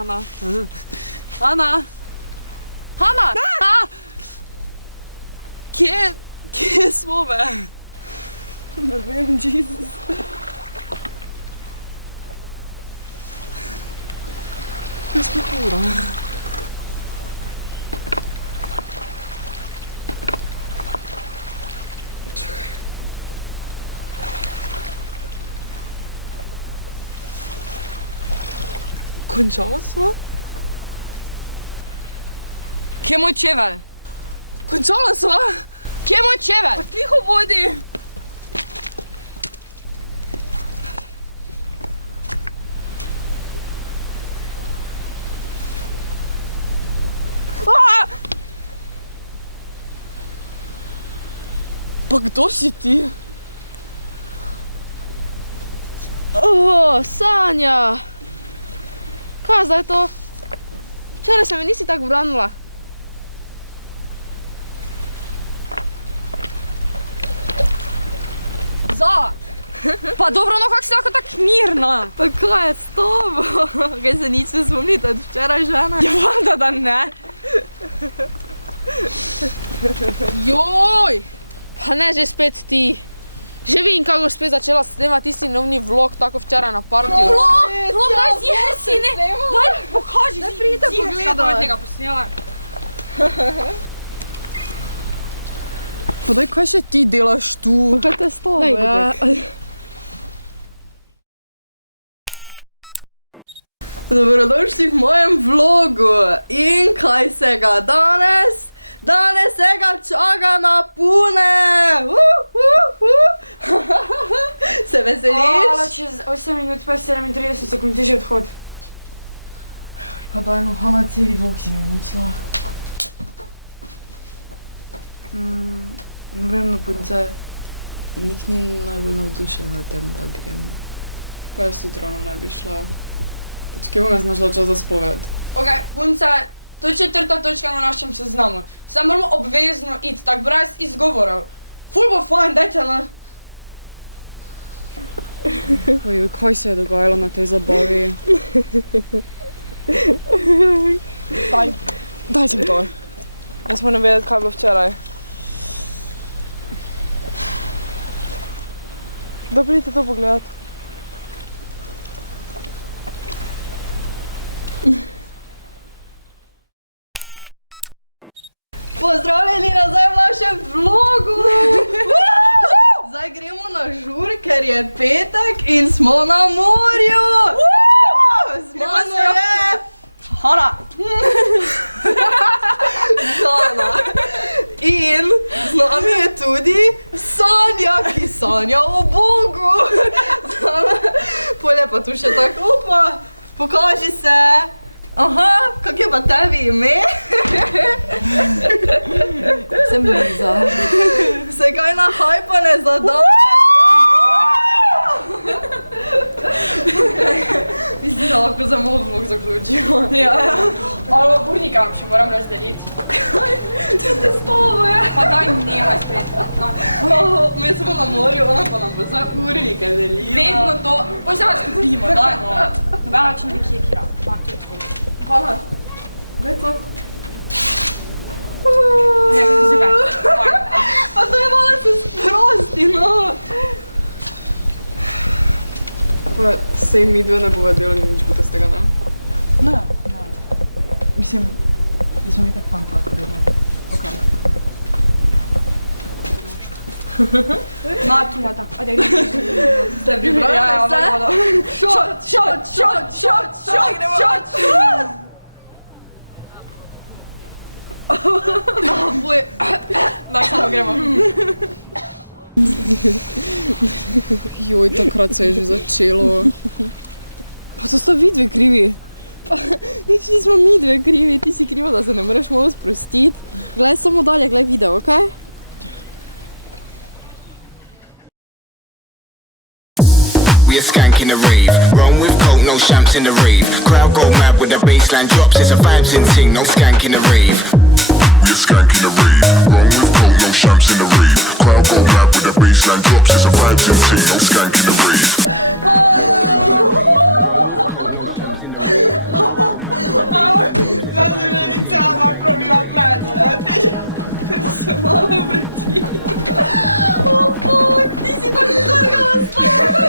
Hanna. Hanna! Hanna! Kje smo me? Ne vem, Jezus. Kaj sploh ura? Čakaj. Končala sva? Kje je moj čevelj? Končala sva? Kje je moj čevelj? Pa tiho bodi! Pa kdo si ti? Sanja! Kaj zdaj to? Včeraj se mi nisi tako branila. Pa dobro, no kak si lahko tako mirna? Pa kaj je s tobo? Kaj se nič ne spomnite od včeraj žena? Ja, valjda, da ne. Joj! Pa ne že spet ti. Že vidim, kako boš spet začela snemati tisti novni vlog, tako včeraj na partiju. Vlog, daj si, ne. Daj, pokaži si. Pridite pogledat. Tega posnela. Pa daj, kaj še ti delaš tu? Kaj te s tobo, ja? Dobrodošli v mojem vlogu in kaj se ga danes? Danes se ga čaka na pune! Se veseliš? Čez 8 minut pa 37 sekund je že odhod. Pa daj no, Hanna, celi vlog si mi mucla. Ne vem, no punce, nik ni najbolj navdušen na tem, da grem. Pa jaz tudi ravno ne bi šla. Pač kje bom jaz našla čas za spoved? Ok, punce, to je 4. točka na našem seznamu. Zdaj moramo obvezno iti, tak brez izgovorov. Ful bo fajn, dajte no. Ojoj, kaj se je dogajalo na tej zabavi? Daj sem to. Jaz moram vedeti, kaj je bilo včeraj. Da pridite to pogledat. Pozdravljeni nazaj v našem vlogu! Zdaj gremo na žur, ker je petek in smo na morju! Z mano je Hanna! Zana! In z nami je tudi Sanja, ki sanja o Bogu! Zana, polje pa tu še tako, pa pokaži se! Aha, kak je pa tebi ime? Sem Liza. Se kaj nahajpane za danes? Mislim, da lahko za moj vlog zaključimo. Ja. Ali burnika vam še moram razdeliti. Če te s tobo je. Pa daj nemaj spet. Mi smo na morju, ona pa nam bo zdaj urnike delila. Vedno to, pa se vas ljubimo, daj no. Noben način ne ve, kje je Kira. Ma, to je tvoj. Hvala. Daj to. Ne, zube. Pa to je malo se sprosti, no. Pa sej mi dve ne bova delali nič butastega, ne? Ne, ne. Mislim, da smo mi tak fant tako delali. Ok. Ma, tu mata. Ajde, ajde. Ste pripravljeni se? Šot! Boj. Daj, samo gremo. Joj, takrat se je že začelo. Pa to sta vi dve krivi. Pa nič nismo mi dve krivi, ti si kriva, da se ne moreš malo sprostiti. Glej samo dalje, glej video, okej? We a skank in the rave. Run with coke, no champs in the rave. Crowd go mad with the baseline drops. It's a vibes in ting, no skank in the rave. We a skank in the rave. Run with coke, no champs in the rave. Crowd go mad with the baseline drops. It's a vibes in ting, no skank in the rave. se malo vrti. Oh, fuck, ti si tako trgala, stara.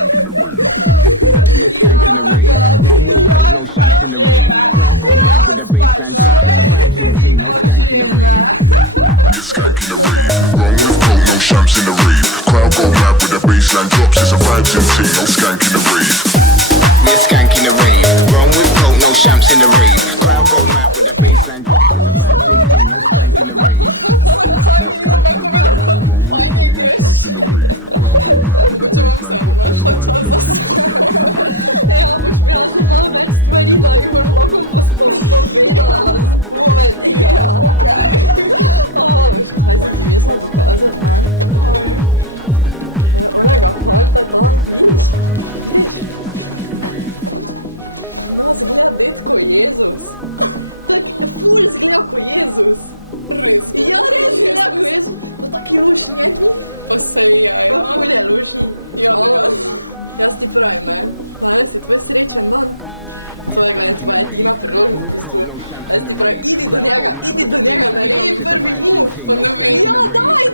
Jaz pa žena. Jaz pa žena. Ti pa žena. No shams in the rave. Crowd go mad with the baseline drops. It's a vibes in ting, no skank in the rave. We're skanking the rave. Wrong with coke, no shams in the rave. Zakaj mi ni noben povedal, da fajni greši? Mogoče bom vseeno našla čas za sebe. Ja, boš imela za malo več stvari, da jih boš lahko povedala z povedi. Ja, okej. Veš, kaj sem ti mislila pokazati, ne? Kaj? Onega fanta tam, vidiš? Vidiš? No, zgleda detko Jezus. Tak ful zgleda ko Jezus. Res. Ja, res zgleda ko Jezus. Pa taki lušni, ni? Pa sej je, Pa ful je lušni. Ja, Jaz ti pravim, ne? Danes je tvoj srečen dan. To je, gledaj, tvoja edina priložnost v bistvu. Jaz ti pravim, idi do njega, naredi prvi move. Pa ne vem. Ja, daj,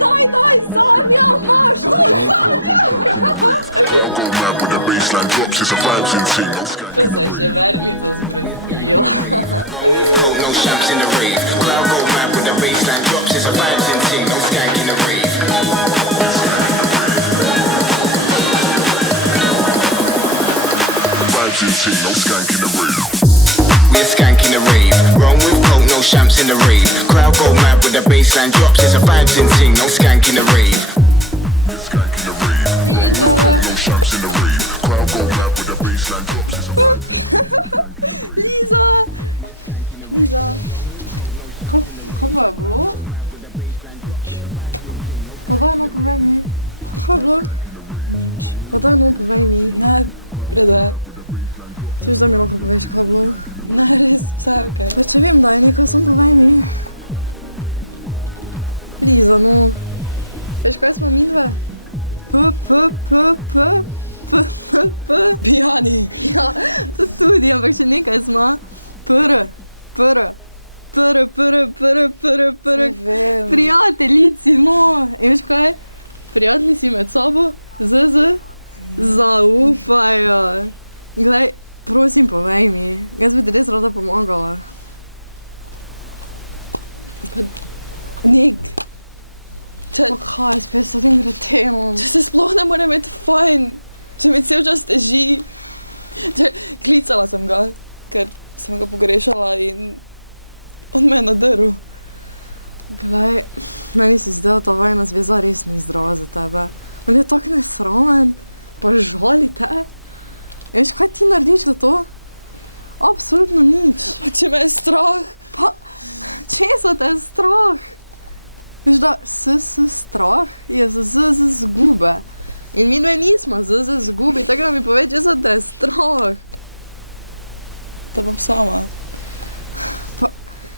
Sanja, imaš, Sanja! Crowd go mad with the baseline drops. It's a vibes in ting, no skank. Pa se je še vernico sprostila. Coke, no shams in the rave. Crowd go mad with the baseline drops. It's a vibes in ting, no skank in the rave. Vibes in ting, no skank in the rave. We're skanking the rave. Wrong with coke, no shams in the rave. Crowd go mad with the baseline drops. It's a vibes in ting, no skank in the rave. Skank in the rave. No shams in the rave. Crowd go mad with the baseline drops. It's a Liza! Kaj pa je bilo? Pa daj no, povej mi. Kaj je bilo? Nič. Pa daj no, povej mi. Ne, redo je. Češ, da mi lahko poveš, kaj je bilo? Ne, res, vse je okej. Pa če vem, da je nekaj, samo povej mi. Liza, no. Veš, kaj smo midve? Pijani. Ja, to tudi, ampak še nekaj smo. Vem. Prijateljici, no. In veš kaj? Prijatelji si med sabo, zaupajo. Glej, prosim, povej mi. Jaz bi ti res rada pomagala. Nik. Če, Pa kaj, spet s tem kretenom. če se sploh ne more imeti fajn, če mi cel čas teži. Klicala sem ga, ker sem ga pogrešala in on me je nadrl. Glej, meni se zdi, da ta vajna zveza res ni zdrava za tebe. On je tak nesramen, pa žali te. Veš, kaj ti narediš za to? Absolutno nič. Pa če me je strah. Pa, česa te je strah? Veš, da strah je z zgube. In mi dve nismo z zgubi, tako da mi povej, česa te je strah. Da bom sama.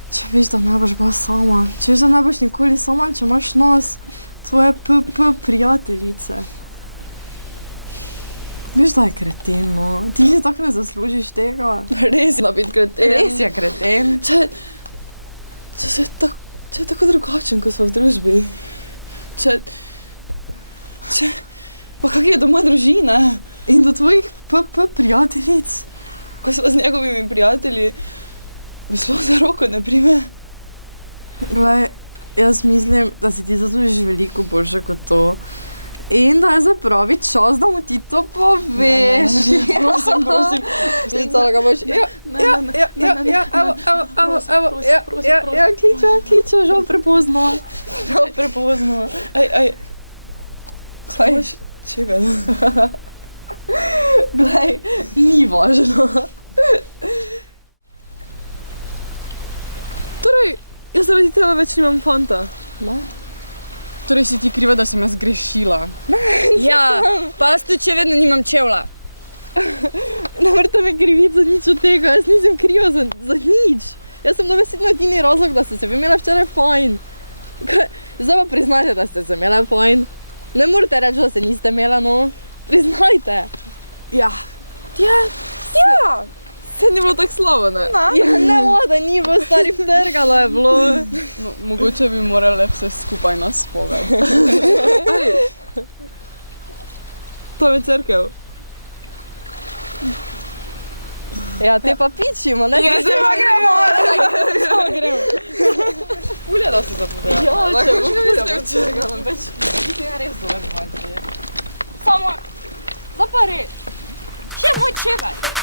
Če veš, da ne boš bila sama, če veš, da ne boš nikoli sama, če imaš nas, tvoje prijateljice. Veš, da je kreten, no. Ti si tako ne zaslužiš tega. Res je na biti kreten. Res je kreten. Če je tako drugačen, ko smo v družbi. Pa kak je do moje družine? In do tvojih prijateljic. Ko smo z njegovimi prijatelji, sploh za roko ne prime. Glej, jaz mislim, da si ti zaslužiš veliko boljše kot to. In da je zdaj pravi čas, da mu ti to poveš. Prosim. Klicala ga boš. Ja, kliče, žal prepozno. Ej. Kaj? Čekaj. Glej, ni važno. Torej, jaz zaradi tebe več nimam fanta. Torej si ti kriva, da sem jaz grešila. Ja, pa jaz tudi še vedno nimam čevlja. Ne morete me kriviti za nič od tega, jaz nisem kriva za nič. Jaz sem dobesedno edini razlog, da ste se imela včeraj fajn. Zdaj pa priznajte, da ste se imela fajn. Ne morete reči, da se niste imela, no. Priznajte. Ja. Se ni bilo tako slabo, ne? Ja, ne, da ni bilo, stari, vtrgalo je bilo. No, mogoče bi morali vse skupaj na spoved. Tam je cerkev. Ja, te pa pičimo, ne? Ja, zdaj pa gremo! Pulja, da se zapoveja. Ja, če boš mislil, če ga vam več. Ti je res dober, majte. Samo, zapari. Še moj čekaj.